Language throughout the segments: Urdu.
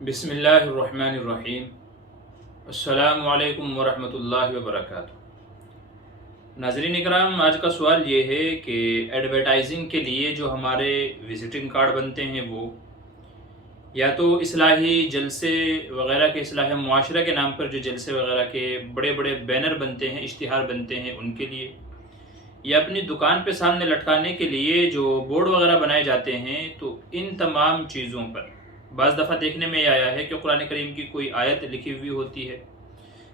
بسم اللہ الرحمن الرحیم۔ السلام علیکم ورحمۃ اللہ وبرکاتہ۔ ناظرین اکرام، آج کا سوال یہ ہے کہ ایڈورٹائزنگ کے لیے جو ہمارے وزٹنگ کارڈ بنتے ہیں وہ یا تو اصلاحی جلسے وغیرہ کے اصلاح معاشرہ کے نام پر جو جلسے وغیرہ کے بڑے بڑے بینر بنتے ہیں، اشتہار بنتے ہیں ان کے لیے، یا اپنی دکان پہ سامنے لٹکانے کے لیے جو بورڈ وغیرہ بنائے جاتے ہیں، تو ان تمام چیزوں پر بعض دفعہ دیکھنے میں آیا ہے کہ قرآن کریم کی کوئی آیت لکھی ہوئی ہوتی ہے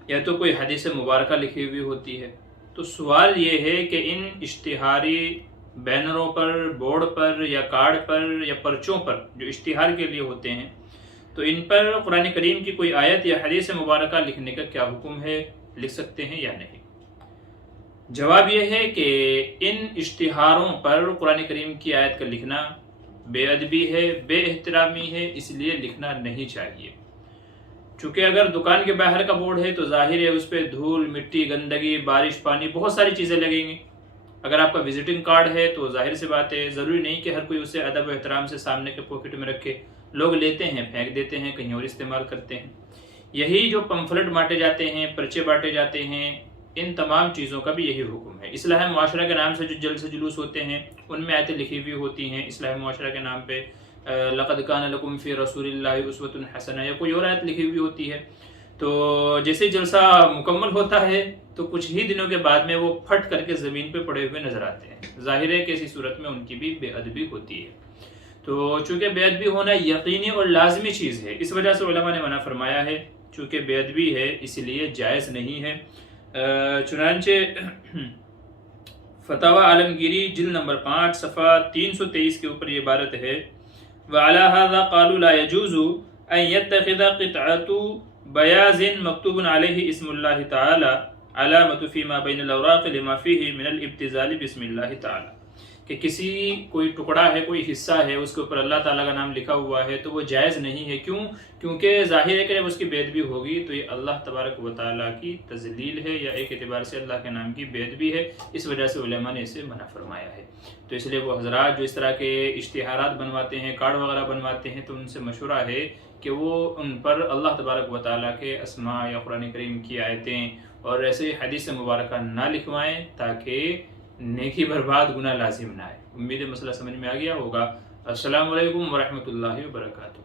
یا تو کوئی حدیث مبارکہ لکھی ہوئی ہوتی ہے۔ تو سوال یہ ہے کہ ان اشتہاری بینروں پر، بورڈ پر یا کارڈ پر یا پرچوں پر جو اشتہار کے لیے ہوتے ہیں، تو ان پر قرآن کریم کی کوئی آیت یا حدیث مبارکہ لکھنے کا کیا حکم ہے؟ لکھ سکتے ہیں یا نہیں؟ جواب یہ ہے کہ ان اشتہاروں پر قرآن کریم کی آیت کا لکھنا بے ادبی ہے، بے احترامی ہے، اس لیے لکھنا نہیں چاہیے۔ چونکہ اگر دکان کے باہر کا بورڈ ہے تو ظاہر ہے اس پہ دھول، مٹی، گندگی، بارش، پانی، بہت ساری چیزیں لگیں گی۔ اگر آپ کا وزٹنگ کارڈ ہے تو ظاہر سی بات ہے، ضروری نہیں کہ ہر کوئی اسے ادب و احترام سے سامنے کے پاکٹ میں رکھے، لوگ لیتے ہیں، پھینک دیتے ہیں، کہیں اور استعمال کرتے ہیں۔ یہی جو پمفلٹ بانٹے جاتے ہیں، پرچے بانٹے جاتے ہیں، ان تمام چیزوں کا بھی یہی حکم ہے۔ اصلاح معاشرہ کے نام سے جو جلسے جلوس ہوتے ہیں، ان میں آیتیں لکھی ہوئی ہوتی ہیں اصلاح معاشرہ کے نام پہ، لقد کان لکم فی رسول اللہ اسوۃ حسنہ، یا کوئی اور آیت لکھی ہوئی ہوتی ہے۔ تو جیسے جلسہ مکمل ہوتا ہے تو کچھ ہی دنوں کے بعد میں وہ پھٹ کر کے زمین پہ پڑے ہوئے نظر آتے ہیں۔ ظاہر ہے کہ ایسی صورت میں ان کی بھی بے ادبی ہوتی ہے۔ تو چونکہ بے ادبی ہونا یقینی اور لازمی چیز ہے، اس وجہ سے علماء نے منع فرمایا ہے۔ چونکہ بے ادبی ہے اس لیے جائز نہیں ہے۔ چنانچہ فتاوی عالمگیری جلد نمبر 5 صفحہ 323 کے اوپر یہ عبارت ہے، وعلى هذا قالوا لا يجوز ان يتخذ قطعة بياض مكتوب عليه اسم الله تعالى علامة فيما بين الأوراق لما فيه من الابتذال بسم الله تعالى، کہ کسی کوئی ٹکڑا ہے، کوئی حصہ ہے، اس کے اوپر اللہ تعالیٰ کا نام لکھا ہوا ہے تو وہ جائز نہیں ہے۔ کیوں؟ کیونکہ ظاہر ہے کہ جب اس کی بے ادبی ہوگی تو یہ اللہ تبارک و تعالیٰ کی تذلیل ہے، یا ایک اعتبار سے اللہ کے نام کی بے ادبی ہے۔ اس وجہ سے علماء نے اسے منع فرمایا ہے۔ تو اس لیے وہ حضرات جو اس طرح کے اشتہارات بنواتے ہیں، کارڈ وغیرہ بنواتے ہیں، تو ان سے مشورہ ہے کہ وہ ان پر اللہ تبارک و تعالیٰ کے اسماء یا قرآن کریم کی آیتیں اور ایسے حدیث مبارکہ نہ لکھوائیں، تاکہ نیکی برباد، گناہ لازم نہ آئے۔ امید ہے مسئلہ سمجھ میں آ گیا ہوگا۔ السلام علیکم ورحمۃ اللہ وبرکاتہ۔